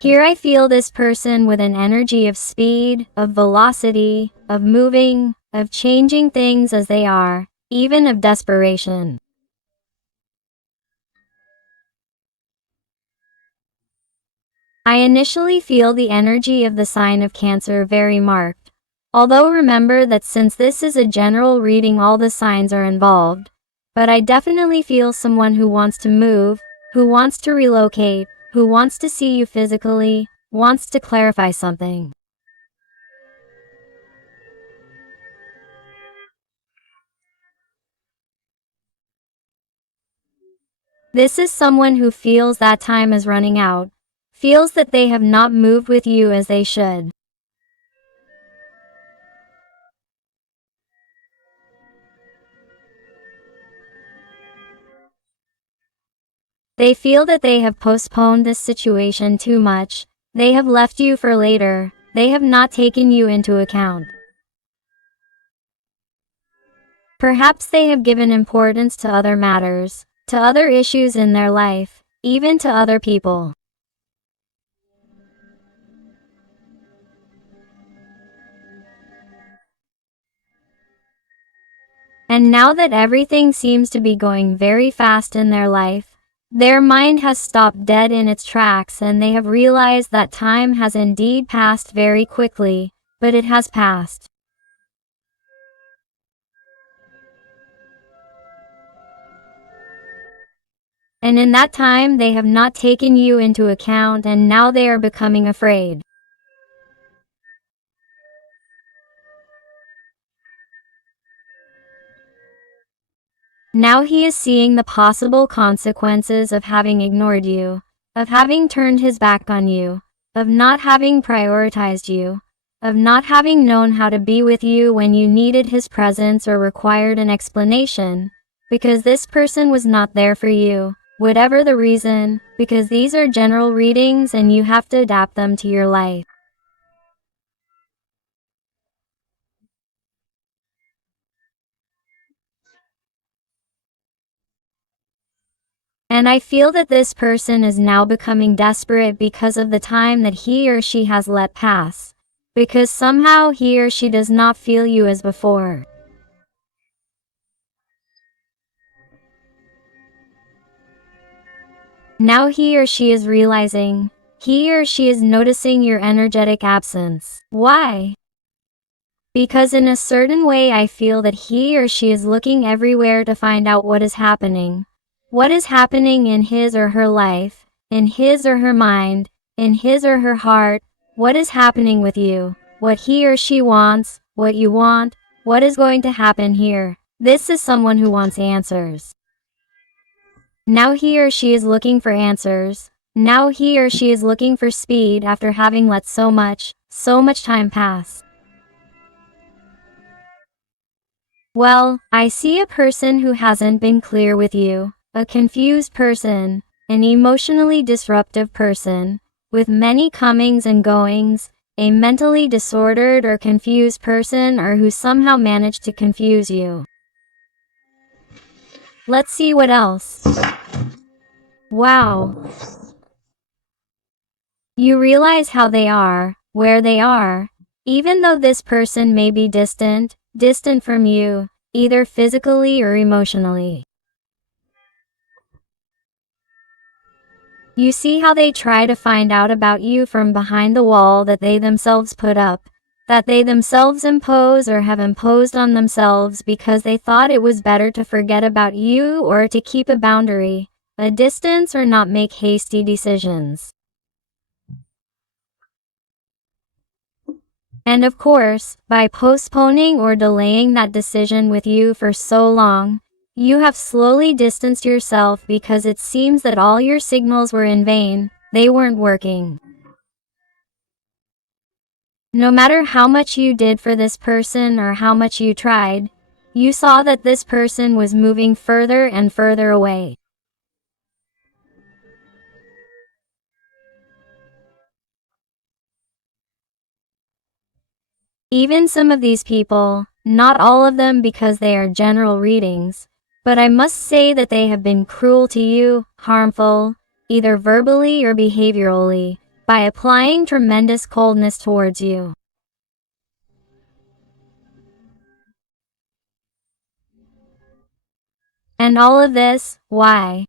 Here I feel this person with an energy of speed, of velocity, of moving, of changing things as they are, even of desperation. I initially feel the energy of the sign of Cancer very marked. Although remember that since this is a general reading, all the signs are involved. But I definitely feel someone who wants to move, who wants to relocate, who wants to see you physically, wants to clarify something. This is someone who feels that time is running out, feels that they have not moved with you as they should. They feel that they have postponed this situation too much, they have left you for later, they have not taken you into account. Perhaps they have given importance to other matters, to other issues in their life, even to other people. And now that everything seems to be going very fast in their life, their mind has stopped dead in its tracks and they have realized that time has indeed passed very quickly, but it has passed. And in that time they have not taken you into account and now they are becoming afraid. Now he is seeing the possible consequences of having ignored you, of having turned his back on you, of not having prioritized you, of not having known how to be with you when you needed his presence or required an explanation, because this person was not there for you, whatever the reason, because these are general readings and you have to adapt them to your life. And I feel that this person is now becoming desperate because of the time that he or she has let pass, because somehow he or she does not feel you as before. Now he or she is realizing, he or she is noticing your energetic absence. Why? Because in a certain way I feel that he or she is looking everywhere to find out what is happening. What is happening in his or her life, in his or her mind, in his or her heart, what is happening with you, what he or she wants, what you want, what is going to happen here. This is someone who wants answers. Now he or she is looking for answers. Now he or she is looking for speed after having let so much time pass. Well, I see a person who hasn't been clear with you, a confused person, an emotionally disruptive person, with many comings and goings, a mentally disordered or confused person or who somehow managed to confuse you. Let's see what else. Wow. You realize how they are, where they are, even though this person may be distant from you, either physically or emotionally. You see how they try to find out about you from behind the wall that they themselves put up, that they themselves impose or have imposed on themselves because they thought it was better to forget about you or to keep a boundary, a distance, or not make hasty decisions. And of course, by postponing or delaying that decision with you for so long, you have slowly distanced yourself because it seems that all your signals were in vain, they weren't working. No matter how much you did for this person or how much you tried, you saw that this person was moving further and further away. Even some of these people, not all of them because they are general readings, but I must say that they have been cruel to you, harmful, either verbally or behaviorally, by applying tremendous coldness towards you. And all of this, why?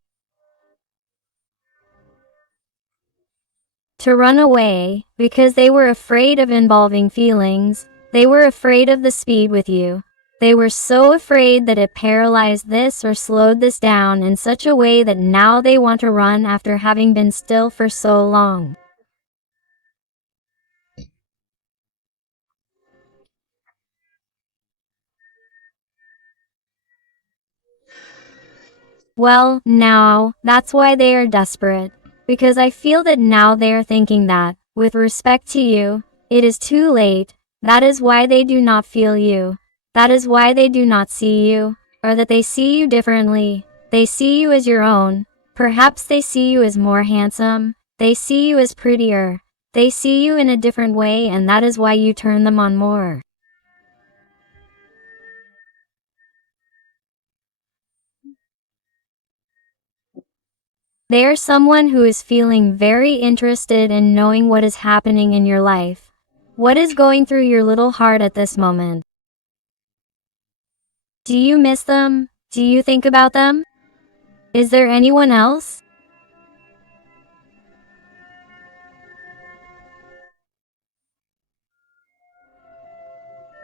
To run away, because they were afraid of involving feelings, they were afraid of the speed with you. They were so afraid that it paralyzed this or slowed this down in such a way that now they want to run after having been still for so long. Well, now, that's why they are desperate. Because I feel that now they are thinking that, with respect to you, it is too late. That is why they do not feel you. That is why they do not see you, or that they see you differently. They see you as your own. Perhaps they see you as more handsome. They see you as prettier. They see you in a different way, and that is why you turn them on more. They are someone who is feeling very interested in knowing what is happening in your life. What is going through your little heart at this moment? Do you miss them? Do you think about them? Is there anyone else?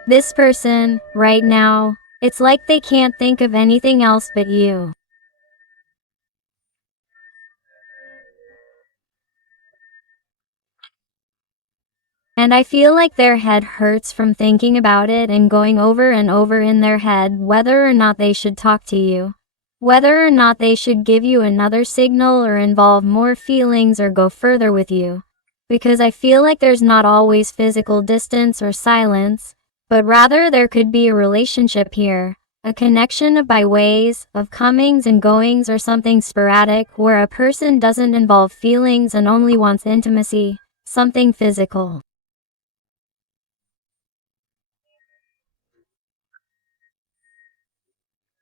This person, right now, it's like they can't think of anything else but you. And I feel like their head hurts from thinking about it and going over and over in their head whether or not they should talk to you. Whether or not they should give you another signal or involve more feelings or go further with you. Because I feel like there's not always physical distance or silence, but rather there could be a relationship here. A connection of byways, of comings and goings, or something sporadic where a person doesn't involve feelings and only wants intimacy, something physical.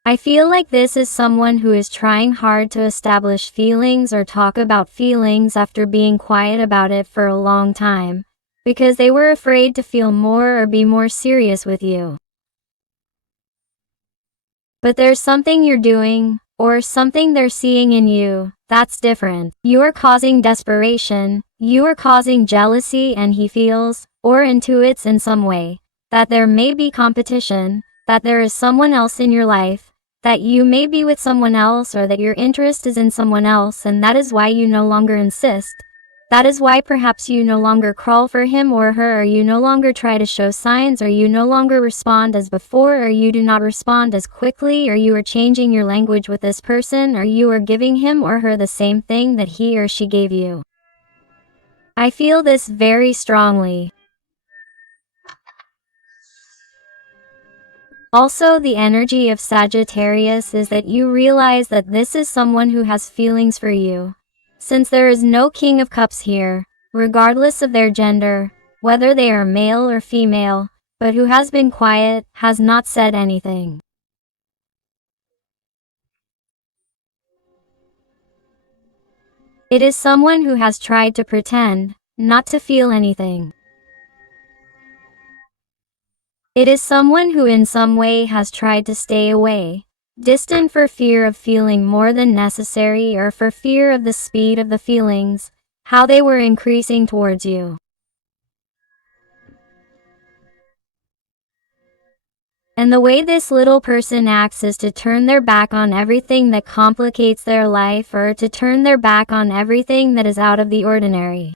I feel like this is someone who is trying hard to establish feelings or talk about feelings after being quiet about it for a long time, because they were afraid to feel more or be more serious with you. But there's something you're doing, or something they're seeing in you, that's different. You are causing desperation, you are causing jealousy, and he feels, or intuits in some way, that there may be competition, that there is someone else in your life, that you may be with someone else, or that your interest is in someone else, and that is why you no longer insist. That is why perhaps you no longer crawl for him or her, or you no longer try to show signs, or you no longer respond as before, or you do not respond as quickly, or you are changing your language with this person, or you are giving him or her the same thing that he or she gave you. I feel this very strongly. Also, the energy of Sagittarius is that you realize that this is someone who has feelings for you. Since there is no King of Cups here, regardless of their gender, whether they are male or female, but who has been quiet, has not said anything. It is someone who has tried to pretend, not to feel anything. It is someone who in some way has tried to stay away, distant for fear of feeling more than necessary or for fear of the speed of the feelings, how they were increasing towards you. And the way this little person acts is to turn their back on everything that complicates their life, or to turn their back on everything that is out of the ordinary.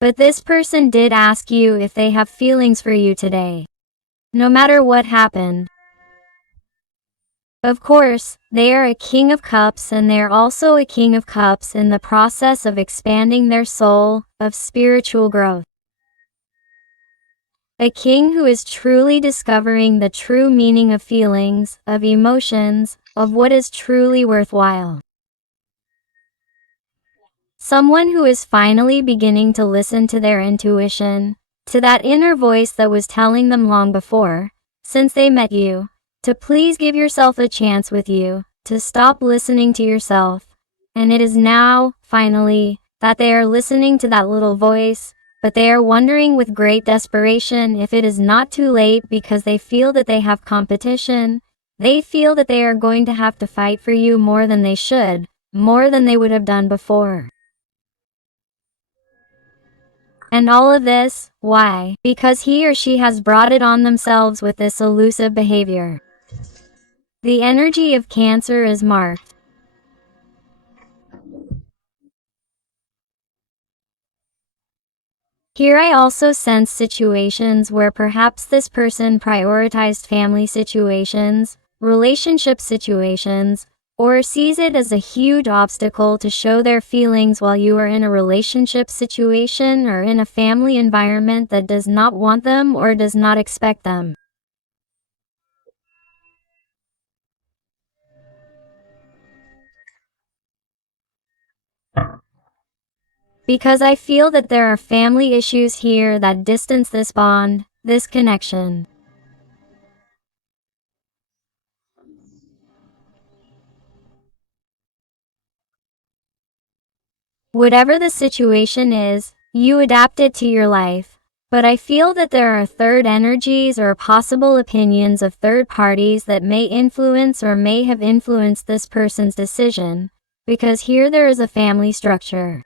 But this person did ask you if they have feelings for you today. No matter what happened. Of course, they are a King of Cups, and they are also a King of Cups in the process of expanding their soul, of spiritual growth. A king who is truly discovering the true meaning of feelings, of emotions, of what is truly worthwhile. Someone who is finally beginning to listen to their intuition, to that inner voice that was telling them long before, since they met you, to please give yourself a chance with you, to stop listening to yourself, and it is now, finally, that they are listening to that little voice, but they are wondering with great desperation if it is not too late because they feel that they have competition. They feel that they are going to have to fight for you more than they should, more than they would have done before. And all of this, why? Because he or she has brought it on themselves with this elusive behavior. The energy of Cancer is marked. Here I also sense situations where perhaps this person prioritized family situations, relationship situations, or sees it as a huge obstacle to show their feelings while you are in a relationship situation or in a family environment that does not want them or does not expect them. Because I feel that there are family issues here that distance this bond, this connection. Whatever the situation is, you adapt it to your life. But I feel that there are third energies or possible opinions of third parties that may influence or may have influenced this person's decision, because here there is a family structure.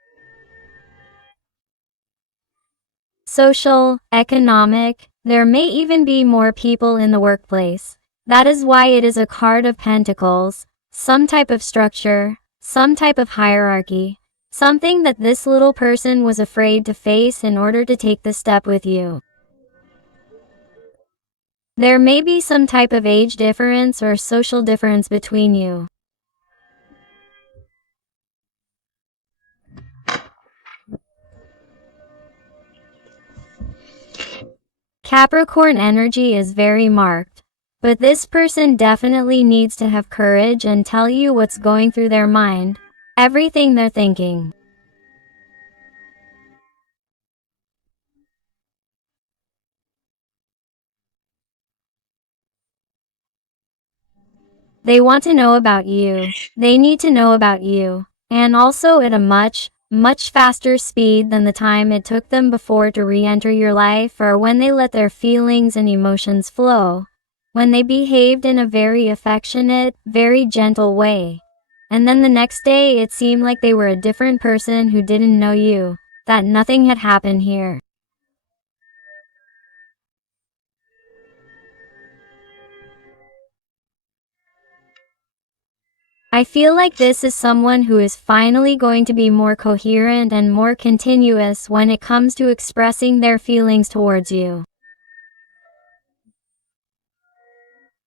Social, economic, there may even be more people in the workplace. That is why it is a card of pentacles, some type of structure, some type of hierarchy, something that this little person was afraid to face in order to take the step with you. There may be some type of age difference or social difference between you. Capricorn energy is very marked, but this person definitely needs to have courage and tell you what's going through their mind, everything they're thinking. They want to know about you. They need to know about you, and also at a much, much faster speed than the time it took them before to re-enter your life or when they let their feelings and emotions flow, when they behaved in a very affectionate, very gentle way. And then the next day it seemed like they were a different person who didn't know you, that nothing had happened here. I feel like this is someone who is finally going to be more coherent and more continuous when it comes to expressing their feelings towards you.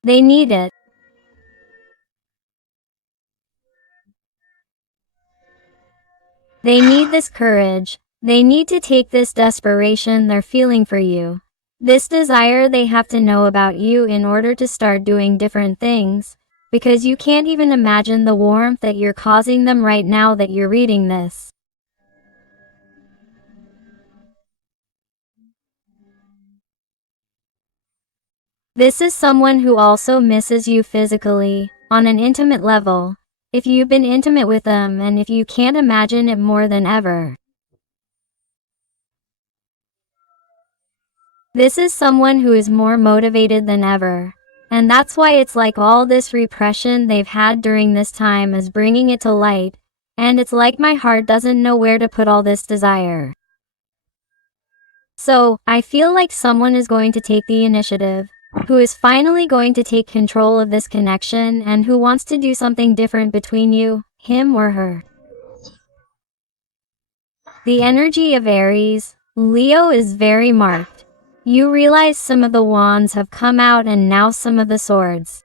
They need it. They need this courage. They need to take this desperation they're feeling for you. This desire they have to know about you in order to start doing different things, because you can't even imagine the warmth that you're causing them right now that you're reading this. This is someone who also misses you physically, on an intimate level, if you've been intimate with them and if you can't imagine it more than ever. This is someone who is more motivated than ever. And that's why it's like all this repression they've had during this time is bringing it to light, and it's like my heart doesn't know where to put all this desire. So, I feel like someone is going to take the initiative, who is finally going to take control of this connection and who wants to do something different between you, him or her. The energy of Aries, Leo is very marked. You realize some of the wands have come out and now some of the swords.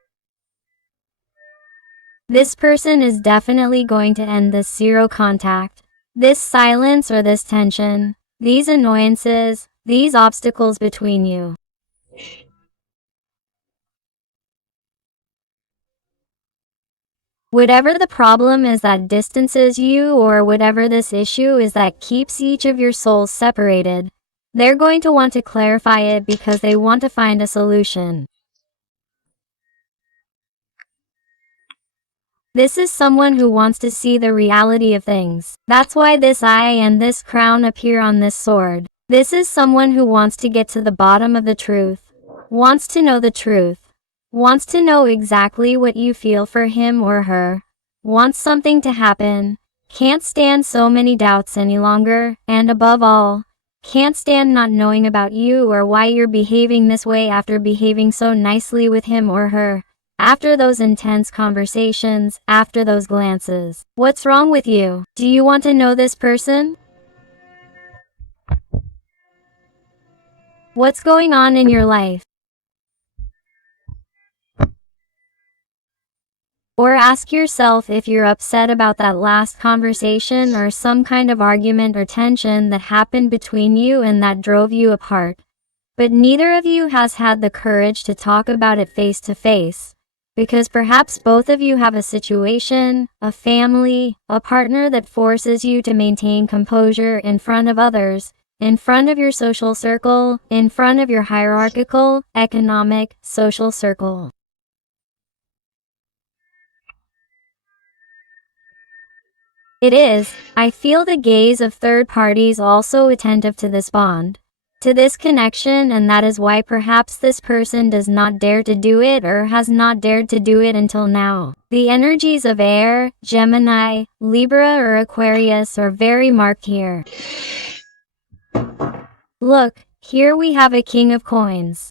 This person is definitely going to end this zero contact, this silence or this tension, these annoyances, these obstacles between you. Whatever the problem is that distances you or whatever this issue is that keeps each of your souls separated, they're going to want to clarify it because they want to find a solution. This is someone who wants to see the reality of things. That's why this eye and this crown appear on this sword. This is someone who wants to get to the bottom of the truth, wants to know the truth, wants to know exactly what you feel for him or her, wants something to happen, can't stand so many doubts any longer, and above all, can't stand not knowing about you or why you're behaving this way after behaving so nicely with him or her. After those intense conversations, after those glances. What's wrong with you? Do you want to know this person? What's going on in your life? Or ask yourself if you're upset about that last conversation or some kind of argument or tension that happened between you and that drove you apart. But neither of you has had the courage to talk about it face to face. Because perhaps both of you have a situation, a family, a partner that forces you to maintain composure in front of others, in front of your social circle, in front of your hierarchical, economic, social circle. It is, I feel the gaze of third parties also attentive to this bond, to this connection, and that is why perhaps this person does not dare to do it or has not dared to do it until now. The energies of air, Gemini, Libra or Aquarius are very marked here. Look, here we have a king of coins.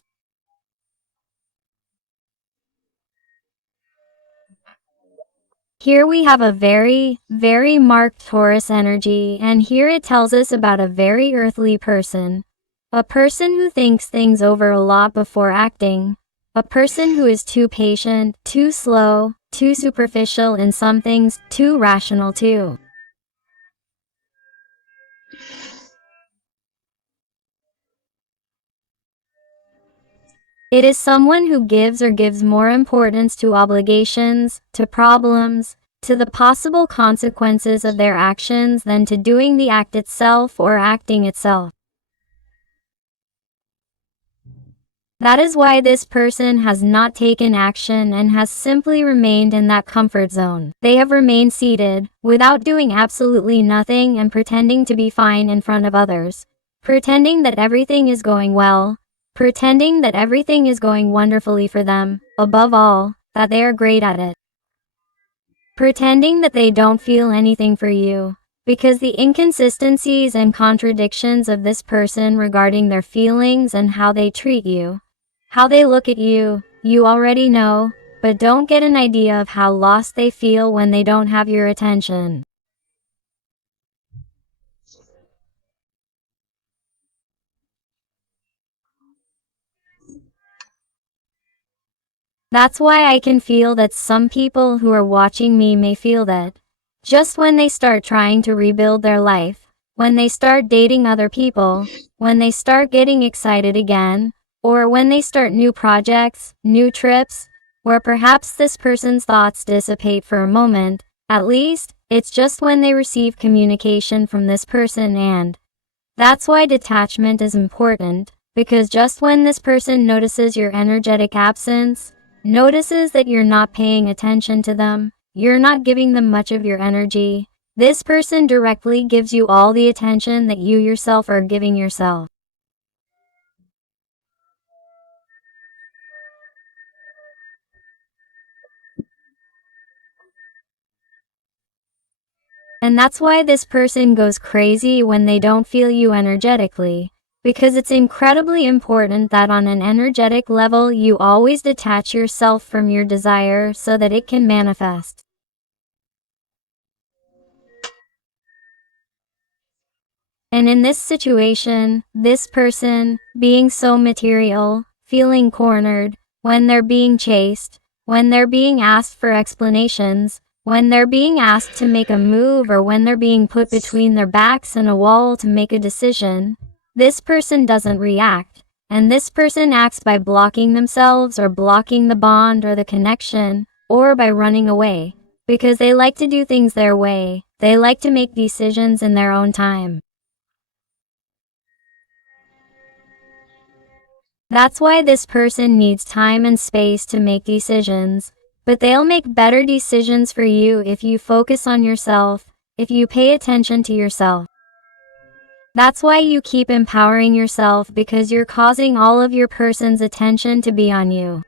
Here we have a very, very marked Taurus energy, and here it tells us about a very earthly person. A person who thinks things over a lot before acting. A person who is too patient, too slow, too superficial in some things, too rational too. It is someone who gives more importance to obligations, to problems, to the possible consequences of their actions than to doing the act itself or acting itself. That is why this person has not taken action and has simply remained in that comfort zone. They have remained seated, without doing absolutely nothing and pretending to be fine in front of others. Pretending that everything is going well. Pretending that everything is going wonderfully for them, above all, that they are great at it. Pretending that they don't feel anything for you. Because the inconsistencies and contradictions of this person regarding their feelings and how they treat you, how they look at you, you already know, but don't get an idea of how lost they feel when they don't have your attention. That's why I can feel that some people who are watching me may feel that. Just when they start trying to rebuild their life, when they start dating other people, when they start getting excited again, or when they start new projects, new trips, or perhaps this person's thoughts dissipate for a moment, at least, it's just when they receive communication from this person, and that's why detachment is important, because just when this person notices your energetic absence, notices that you're not paying attention to them, you're not giving them much of your energy, this person directly gives you all the attention that you yourself are giving yourself. And that's why this person goes crazy when they don't feel you energetically. Because it's incredibly important that on an energetic level you always detach yourself from your desire so that it can manifest. And in this situation, this person, being so material, feeling cornered, when they're being chased, when they're being asked for explanations, when they're being asked to make a move, or when they're being put between their backs and a wall to make a decision, this person doesn't react, and this person acts by blocking themselves or blocking the bond or the connection, or by running away, because they like to do things their way, they like to make decisions in their own time. That's why this person needs time and space to make decisions, But they'll make better decisions for you if you focus on yourself, if you pay attention to yourself. That's why you keep empowering yourself, because you're causing all of your person's attention to be on you.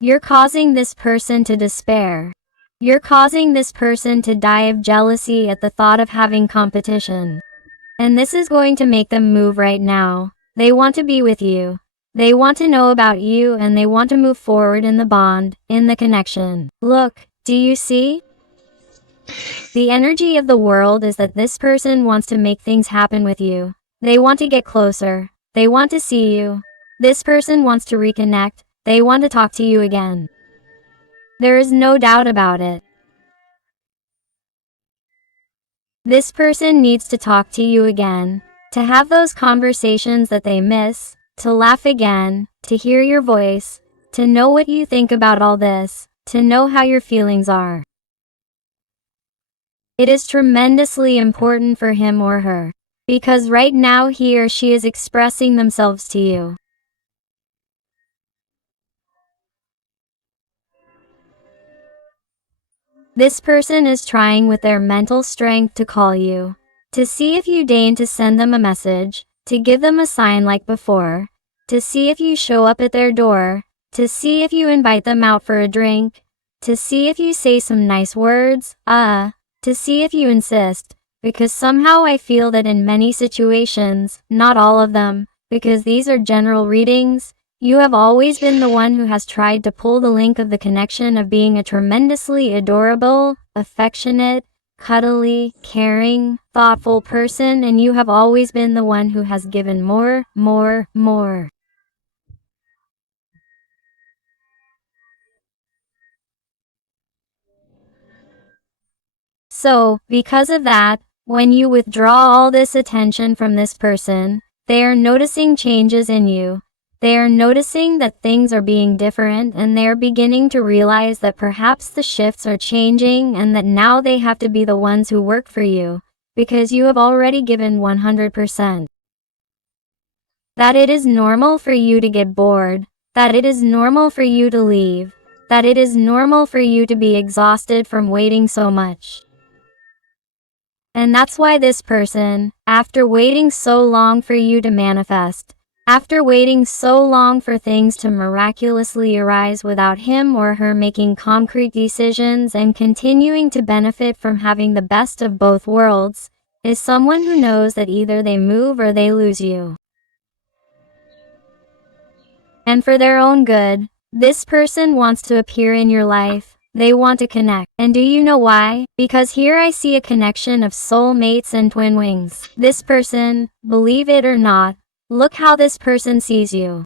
You're causing this person to despair. You're causing this person to die of jealousy at the thought of having competition. And this is going to make them move right now. They want to be with you. They want to know about you, and they want to move forward in the bond, in the connection. Look, do you see? The energy of the world is that this person wants to make things happen with you. They want to get closer. They want to see you. This person wants to reconnect. They want to talk to you again. There is no doubt about it. This person needs to talk to you again, to have those conversations that they miss, to laugh again, to hear your voice, to know what you think about all this, to know how your feelings are. It is tremendously important for him or her, because right now he or she is expressing themselves to you. This person is trying with their mental strength to call you, to see if you deign to send them a message, to give them a sign like before, to see if you show up at their door, to see if you invite them out for a drink, to see if you say some nice words, to see if you insist, because somehow I feel that in many situations, not all of them, because these are general readings, you have always been the one who has tried to pull the link of the connection of being a tremendously adorable, affectionate, cuddly, caring, thoughtful person, and you have always been the one who has given more, more, more. So, because of that, when you withdraw all this attention from this person, they are noticing changes in you. They are noticing that things are being different, and they are beginning to realize that perhaps the shifts are changing and that now they have to be the ones who work for you, because you have already given 100%. That it is normal for you to get bored, that it is normal for you to leave, that it is normal for you to be exhausted from waiting so much. And that's why this person, after waiting so long for you to manifest, after waiting so long for things to miraculously arise without him or her making concrete decisions and continuing to benefit from having the best of both worlds, is someone who knows that either they move or they lose you. And for their own good, this person wants to appear in your life. They want to connect. And do you know why? Because here I see a connection of soulmates and twin wings. This person, believe it or not, look how this person sees you.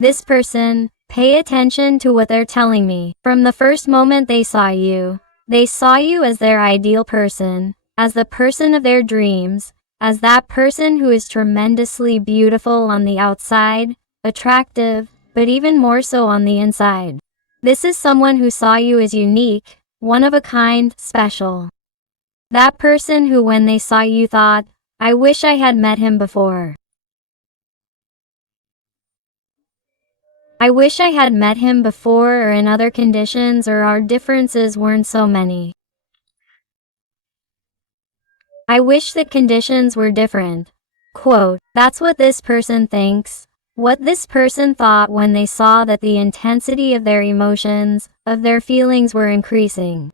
This person, pay attention to what they're telling me. From the first moment they saw you as their ideal person, as the person of their dreams, as that person who is tremendously beautiful on the outside, attractive, but even more so on the inside. This is someone who saw you as unique, one of a kind, special. That person who when they saw you thought, I wish I had met him before. I wish I had met him before or in other conditions, or our differences weren't so many. I wish that conditions were different. Quote, that's what this person thinks. What this person thought when they saw that the intensity of their emotions, of their feelings were increasing.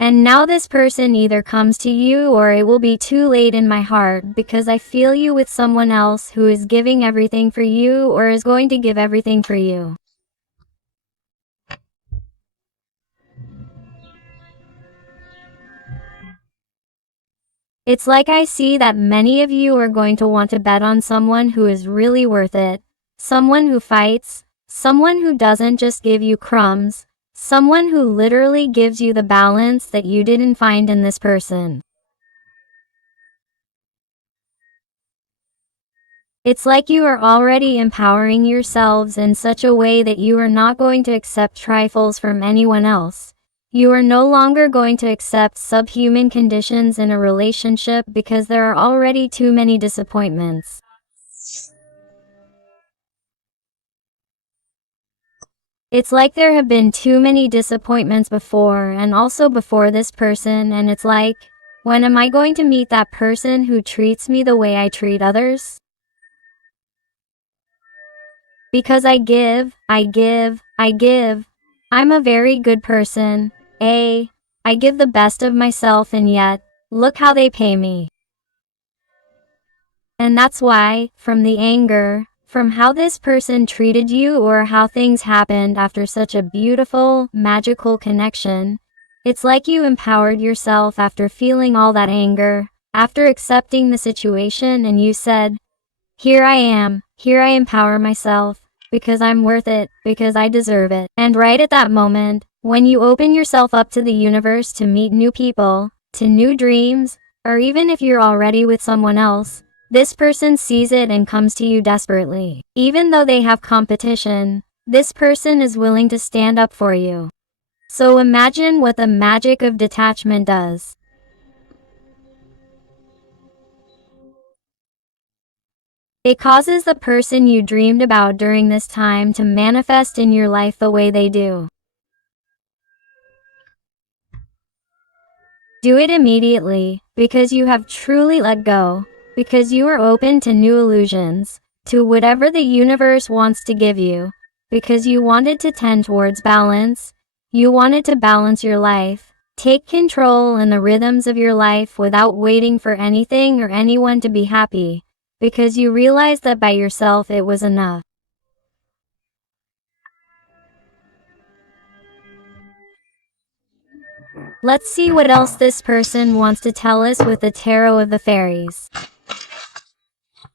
And now this person either comes to you or it will be too late in my heart, because I feel you with someone else who is giving everything for you or is going to give everything for you. It's like I see that many of you are going to want to bet on someone who is really worth it, someone who fights, someone who doesn't just give you crumbs, someone who literally gives you the balance that you didn't find in this person. It's like you are already empowering yourselves in such a way that you are not going to accept trifles from anyone else. You are no longer going to accept subhuman conditions in a relationship because there are already too many disappointments. It's like there have been too many disappointments before and also before this person, and it's like, when am I going to meet that person who treats me the way I treat others? Because I give, I give, I give. I'm a very good person. I give the best of myself, and yet, look how they pay me. And that's why, from the anger, from how this person treated you or how things happened after such a beautiful, magical connection, it's like you empowered yourself after feeling all that anger, after accepting the situation, and you said, here I empower myself, because I'm worth it, because I deserve it. And right at that moment, when you open yourself up to the universe to meet new people, to new dreams, or even if you're already with someone else, this person sees it and comes to you desperately. Even though they have competition, this person is willing to stand up for you. So imagine what the magic of detachment does. It causes the person you dreamed about during this time to manifest in your life the way they do. Do it immediately, because you have truly let go, because you are open to new illusions, to whatever the universe wants to give you, because you wanted to tend towards balance, you wanted to balance your life, take control in the rhythms of your life without waiting for anything or anyone to be happy, because you realized that by yourself it was enough. Let's see what else this person wants to tell us with the Tarot of the Fairies.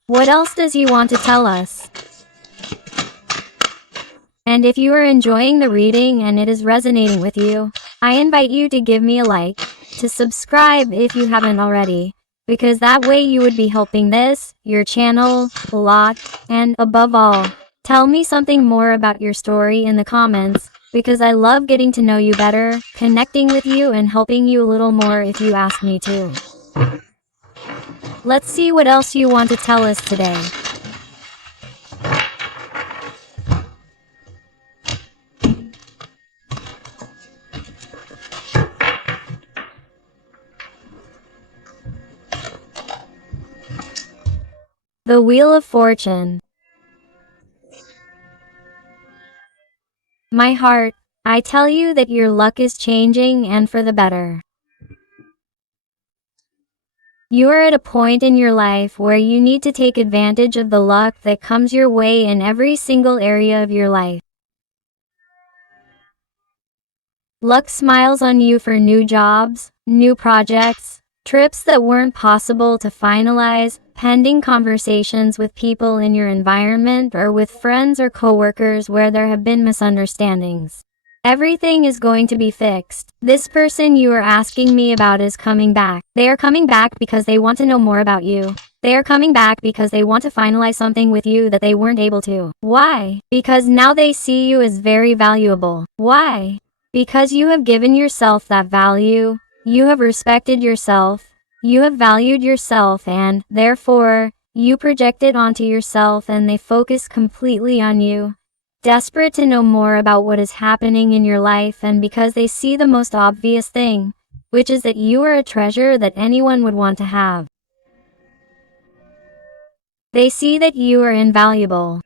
What else does he want to tell us? And if you are enjoying the reading and it is resonating with you, I invite you to give me a like, to subscribe if you haven't already, because that way you would be helping this, your channel, a lot, and above all, tell me something more about your story in the comments, because I love getting to know you better, connecting with you and helping you a little more if you ask me to. Let's see what else you want to tell us today. The Wheel of Fortune. My heart, I tell you that your luck is changing and for the better. You are at a point in your life where you need to take advantage of the luck that comes your way in every single area of your life. Luck smiles on you for new jobs, new projects, trips that weren't possible to finalize, pending conversations with people in your environment or with friends or coworkers where there have been misunderstandings. Everything is going to be fixed. This person you are asking me about is coming back. They are coming back because they want to know more about you. They are coming back because they want to finalize something with you that they weren't able to. Why? Because now they see you as very valuable. Why? Because you have given yourself that value, you have respected yourself, you have valued yourself, and, therefore, you project it onto yourself and they focus completely on you, desperate to know more about what is happening in your life, and because they see the most obvious thing, which is that you are a treasure that anyone would want to have. They see that you are invaluable.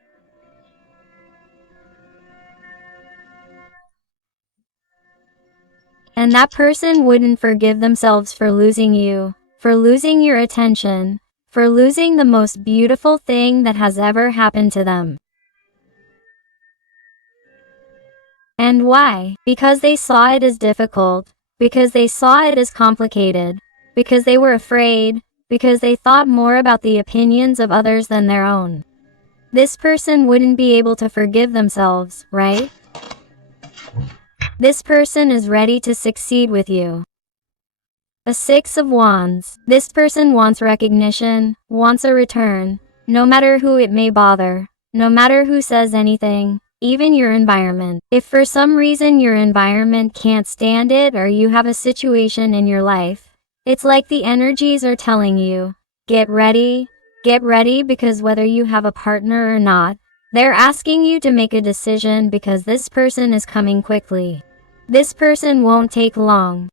And that person wouldn't forgive themselves for losing you, for losing your attention, for losing the most beautiful thing that has ever happened to them. And why? Because they saw it as difficult, because they saw it as complicated, because they were afraid, because they thought more about the opinions of others than their own. This person wouldn't be able to forgive themselves, right? This person is ready to succeed with you. A Six of Wands. This person wants recognition, wants a return, no matter who it may bother, no matter who says anything, even your environment. If for some reason your environment can't stand it or you have a situation in your life, it's like the energies are telling you, get ready, because whether you have a partner or not, They're asking you to make a decision because this person is coming quickly. This person won't take long.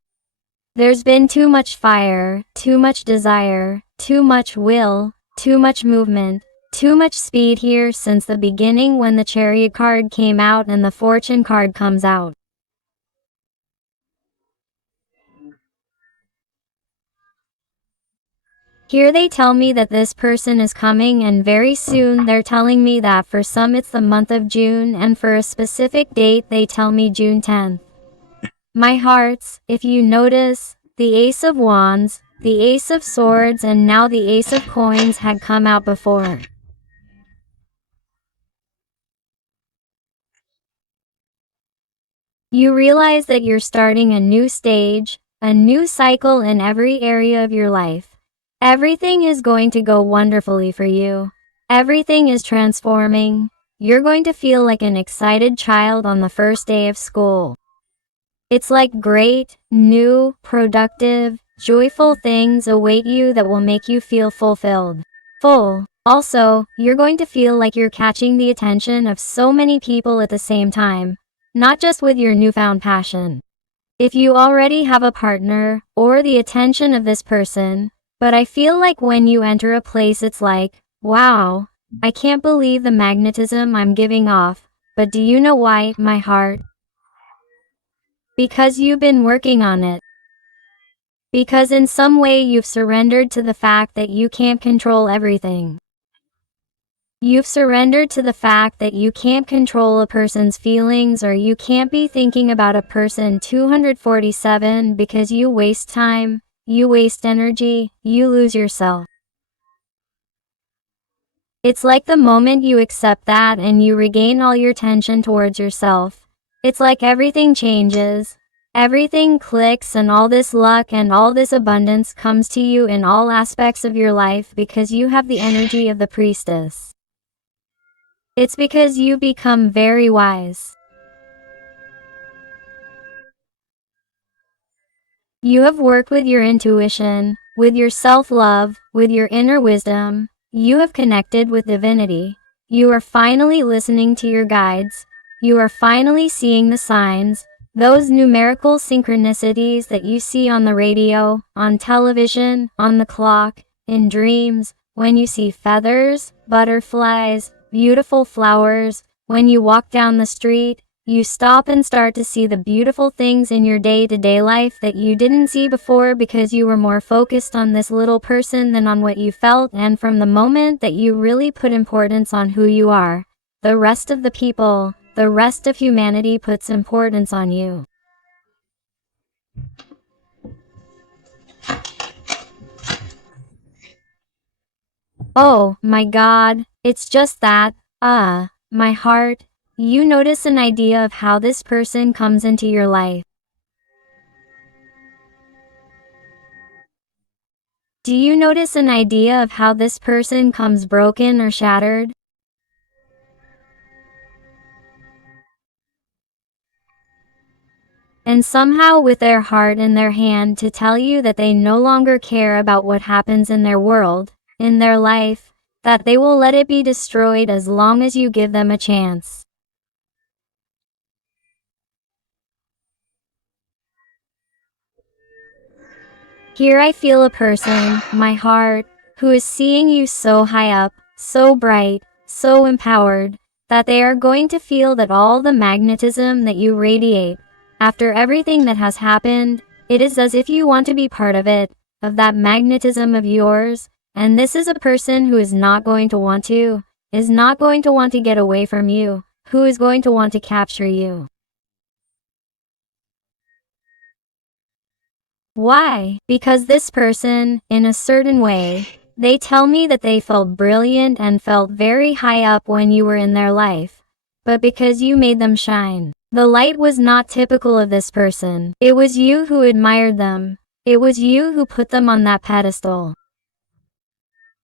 There's been too much fire, too much desire, too much will, too much movement, too much speed here since the beginning when the Chariot card came out and the Fortune card comes out. Here they tell me that this person is coming, and very soon they're telling me that for some it's the month of June, and for a specific date they tell me June 10th. My hearts, if you notice, the Ace of Wands, the Ace of Swords, and now the Ace of Coins had come out before. You realize that you're starting a new stage, a new cycle in every area of your life. Everything is going to go wonderfully for you. Everything is transforming. You're going to feel like an excited child on the first day of school. It's like great, new, productive, joyful things await you that will make you feel fulfilled. Full. Also, you're going to feel like you're catching the attention of so many people at the same time, not just with your newfound passion. If you already have a partner, or the attention of this person, but I feel like when you enter a place it's like, wow, I can't believe the magnetism I'm giving off. But do you know why, my heart? Because you've been working on it. Because in some way you've surrendered to the fact that you can't control everything. You've surrendered to the fact that you can't control a person's feelings, or you can't be thinking about a person 247 because you waste time, you waste energy, you lose yourself. It's like the moment you accept that and you regain all your tension towards yourself, it's like everything changes, everything clicks, and all this luck and all this abundance comes to you in all aspects of your life because you have the energy of the priestess. It's because you become very wise. You have worked with your intuition, with your self-love, with your inner wisdom. You have connected with divinity. You are finally listening to your guides. You are finally seeing the signs, those numerical synchronicities that you see on the radio, on television, on the clock, in dreams, when you see feathers, butterflies, beautiful flowers, when you walk down the street. You stop and start to see the beautiful things in your day-to-day life that you didn't see before because you were more focused on this little person than on what you felt, and from the moment that you really put importance on who you are, the rest of the people, the rest of humanity puts importance on you. Oh, my God, it's just that, my heart. You notice an idea of how this person comes into your life. Do you notice an idea of how this person comes broken or shattered? And somehow with their heart in their hand to tell you that they no longer care about what happens in their world, in their life, that they will let it be destroyed as long as you give them a chance. Here I feel a person, my heart, who is seeing you so high up, so bright, so empowered, that they are going to feel that all the magnetism that you radiate, after everything that has happened, it is as if you want to be part of it, of that magnetism of yours, and this is a person who is not going to want to get away from you, who is going to want to capture you. Why? Because this person, in a certain way, they tell me that they felt brilliant and felt very high up when you were in their life. But because you made them shine. The light was not typical of this person. It was you who admired them. It was you who put them on that pedestal.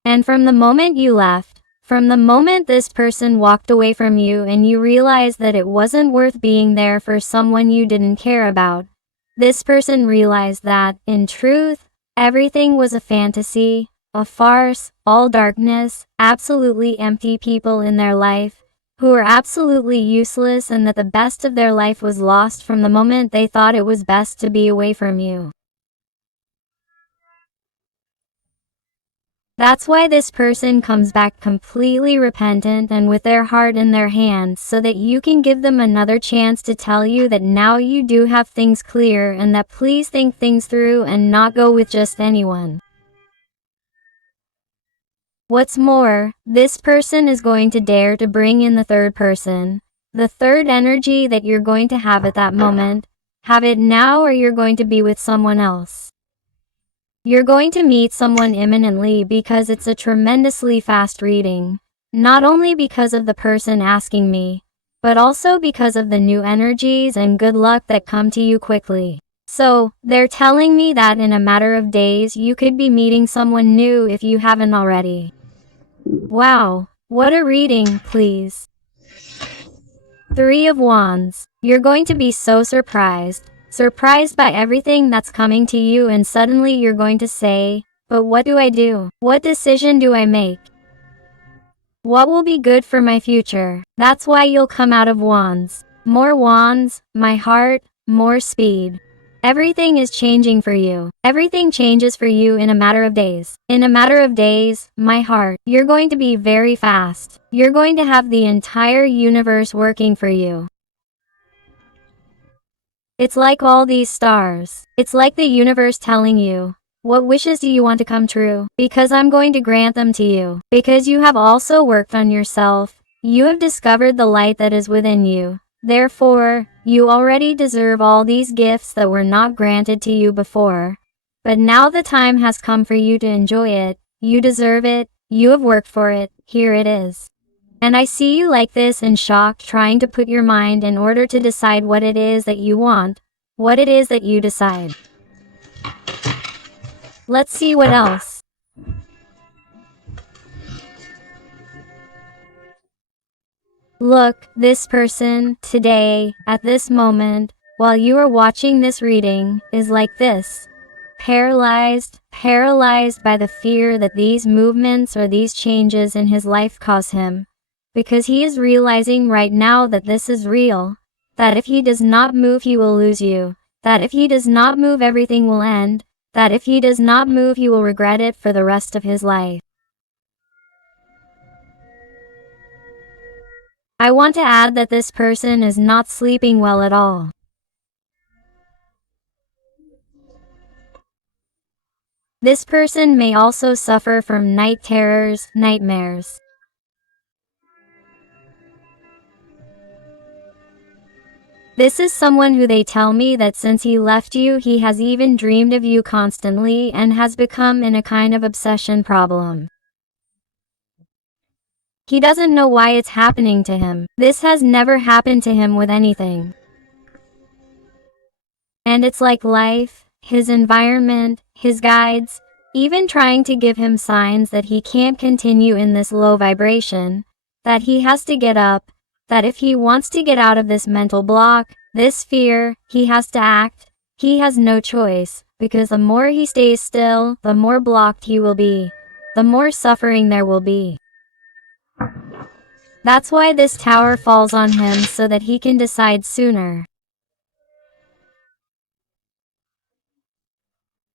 And from the moment you left, from the moment this person walked away from you and you realized that it wasn't worth being there for someone you didn't care about, this person realized that, in truth, everything was a fantasy, a farce, all darkness, absolutely empty people in their life. who are absolutely useless and that the best of their life was lost from the moment they thought it was best to be away from you. That's why this person comes back completely repentant and with their heart in their hands, so that you can give them another chance to tell you that now you do have things clear and that please think things through and not go with just anyone. What's more, this person is going to dare to bring in the third person, the third energy that you're going to have at that moment. Have it now or you're going to be with someone else. You're going to meet someone imminently because it's a tremendously fast reading. Not only because of the person asking me, but also because of the new energies and good luck that come to you quickly. So, they're telling me that in a matter of days you could be meeting someone new if you haven't already. Wow, what a reading, please. 3 of Wands. You're going to be so surprised by everything that's coming to you, and suddenly you're going to say, but what do I do? What decision do I make? What will be good for my future? That's why you'll come out of Wands. More Wands, my heart, more speed. Everything is changing for you. Everything changes for you in a matter of days. In a matter of days, my heart, you're going to be very fast. You're going to have the entire universe working for you. It's like all these stars. It's like the universe telling you, what wishes do you want to come true? Because I'm going to grant them to you. Because you have also worked on yourself. You have discovered the light that is within you. Therefore, you already deserve all these gifts that were not granted to you before. But now the time has come for you to enjoy it. You deserve it. You have worked for it. Here it is. And I see you like this in shock, trying to put your mind in order to decide what it is that you want, what it is that you decide. Let's see what else. Look, this person, today, at this moment, while you are watching this reading, is like this. Paralyzed by the fear that these movements or these changes in his life cause him. Because he is realizing right now that this is real, that if he does not move he will lose you, that if he does not move everything will end, that if he does not move he will regret it for the rest of his life. I want to add that this person is not sleeping well at all. This person may also suffer from night terrors, nightmares. This is someone who they tell me that since he left you, he has even dreamed of you constantly and has become in a kind of obsession problem. He doesn't know why it's happening to him. This has never happened to him with anything. And it's like life, his environment, his guides, even trying to give him signs that he can't continue in this low vibration, that he has to get up, that if he wants to get out of this mental block, this fear, he has to act. He has no choice, because the more he stays still, the more blocked he will be, the more suffering there will be. That's why this tower falls on him, so that he can decide sooner.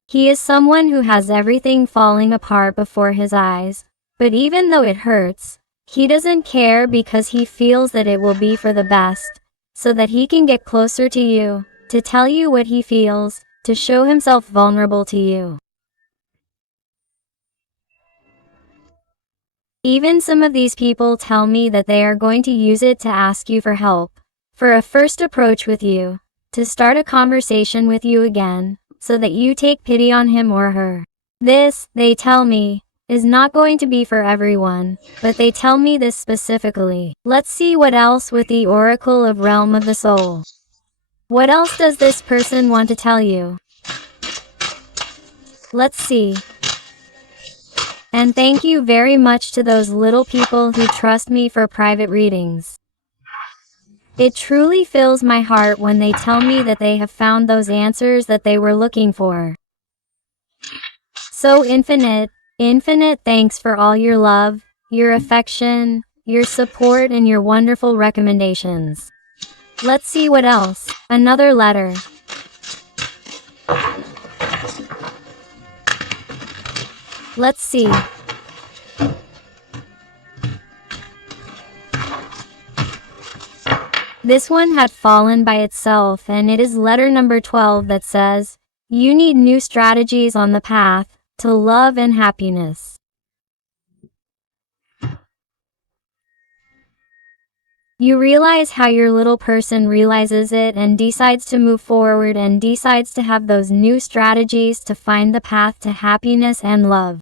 He is someone who has everything falling apart before his eyes, but even though it hurts, he doesn't care because he feels that it will be for the best, so that he can get closer to you, to tell you what he feels, to show himself vulnerable to you. Even some of these people tell me that they are going to use it to ask you for help, for a first approach with you, to start a conversation with you again, so that you take pity on him or her. This, they tell me, is not going to be for everyone, but they tell me this specifically. Let's see what else with the Oracle of Realm of the Soul. What else does this person want to tell you? Let's see. And thank you very much to those little people who trust me for private readings. It truly fills my heart when they tell me that they have found those answers that they were looking for. So infinite thanks for all your love, your affection, your support, and your wonderful recommendations. Let's see what else. Another letter. Let's see. This one had fallen by itself, and it is letter number 12 that says, you need new strategies on the path to love and happiness. You realize how your little person realizes it and decides to move forward and decides to have those new strategies to find the path to happiness and love.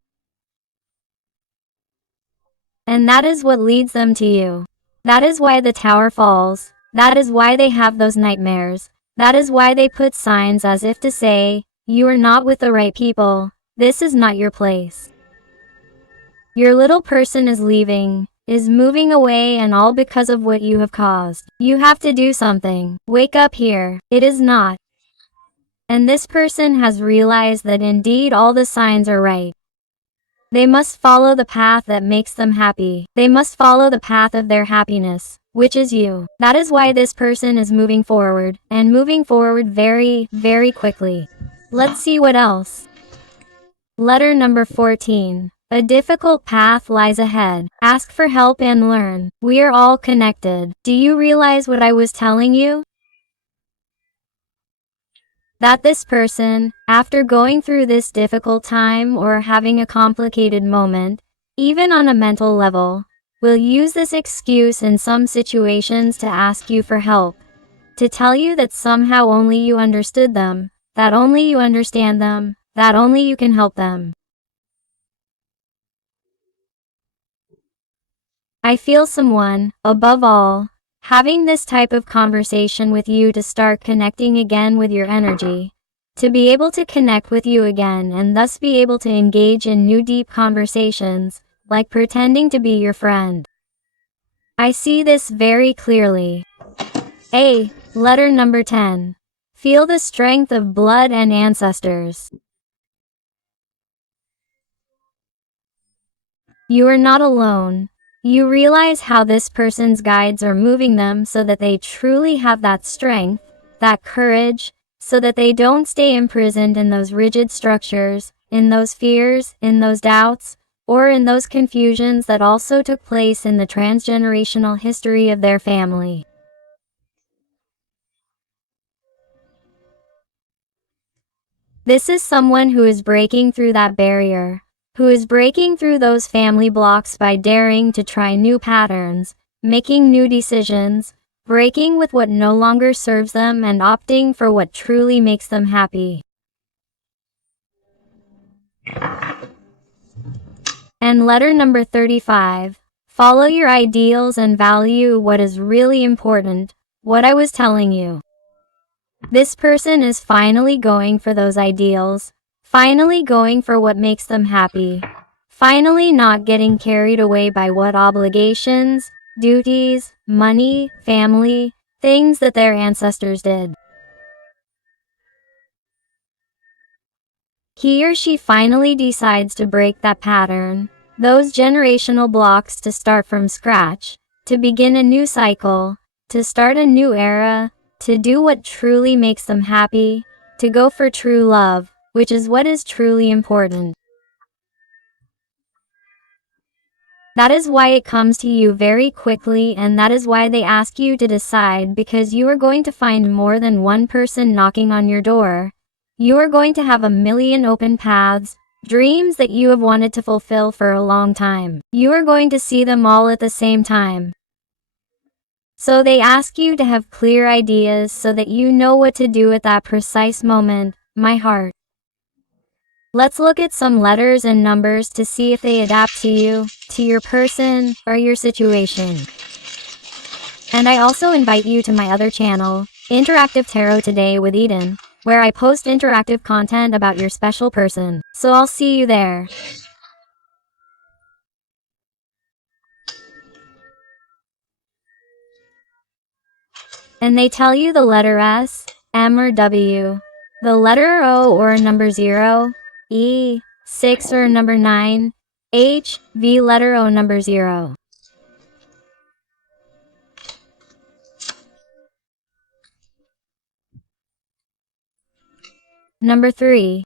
And that is what leads them to you. That is why the tower falls. That is why they have those nightmares. That is why they put signs as if to say, you are not with the right people. This is not your place. Your little person is leaving, is moving away, and all because of what you have caused. You have to do something. Wake up here. It is not. And this person has realized that indeed all the signs are right. They must follow the path that makes them happy. They must follow the path of their happiness, which is you. That is why this person is moving forward, and moving forward very, very quickly. Let's see what else. Letter number 14. A difficult path lies ahead. Ask for help and learn. We are all connected. Do you realize what I was telling you? That this person, after going through this difficult time or having a complicated moment, even on a mental level, will use this excuse in some situations to ask you for help, to tell you that somehow only you understood them, that only you understand them, that only you can help them. I feel someone, above all, having this type of conversation with you to start connecting again with your energy, to be able to connect with you again and thus be able to engage in new deep conversations, like pretending to be your friend. I see this very clearly. Letter number 10. Feel the strength of blood and ancestors. You are not alone. You realize how this person's guides are moving them so that they truly have that strength, that courage, so that they don't stay imprisoned in those rigid structures, in those fears, in those doubts, or in those confusions that also took place in the transgenerational history of their family. This is someone who is breaking through that barrier, who is breaking through those family blocks by daring to try new patterns, making new decisions, breaking with what no longer serves them and opting for what truly makes them happy. And letter number 35. Follow your ideals and value what is really important, what I was telling you. This person is finally going for those ideals, finally going for what makes them happy, finally not getting carried away by what obligations, duties, money, family, things that their ancestors did. He or she finally decides to break that pattern, those generational blocks, to start from scratch, to begin a new cycle, to start a new era, to do what truly makes them happy, to go for true love, which is what is truly important. That is why it comes to you very quickly, and that is why they ask you to decide, because you are going to find more than one person knocking on your door. You are going to have a million open paths, dreams that you have wanted to fulfill for a long time. You are going to see them all at the same time. So they ask you to have clear ideas so that you know what to do at that precise moment, my heart. Let's look at some letters and numbers to see if they adapt to you, to your person, or your situation. And I also invite you to my other channel, Interactive Tarot Today with Eden, where I post interactive content about your special person. So I'll see you there. And they tell you the letter S, M or W, the letter O or number 0, E, 6 or number 9, H, V letter O number 0. Number 3.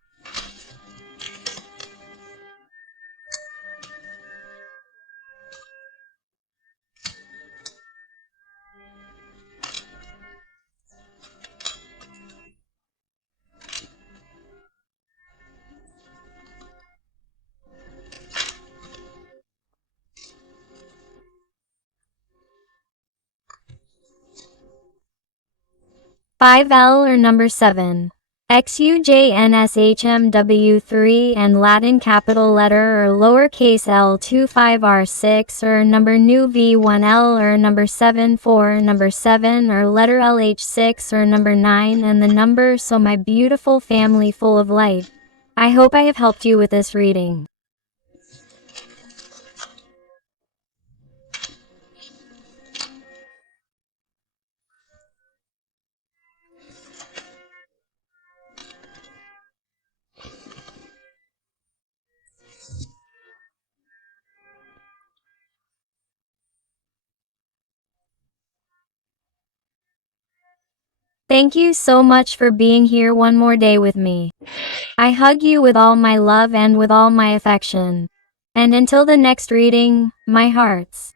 Five L or number 7. XUJNSHMW3 and Latin capital letter or lowercase l25R6 or number new V1L or number 74 number 7 or letter LH6 or number 9 and the number. So my beautiful family full of light, I hope I have helped you with this reading. Thank you so much for being here one more day with me. I hug you with all my love and with all my affection. And until the next reading, my hearts.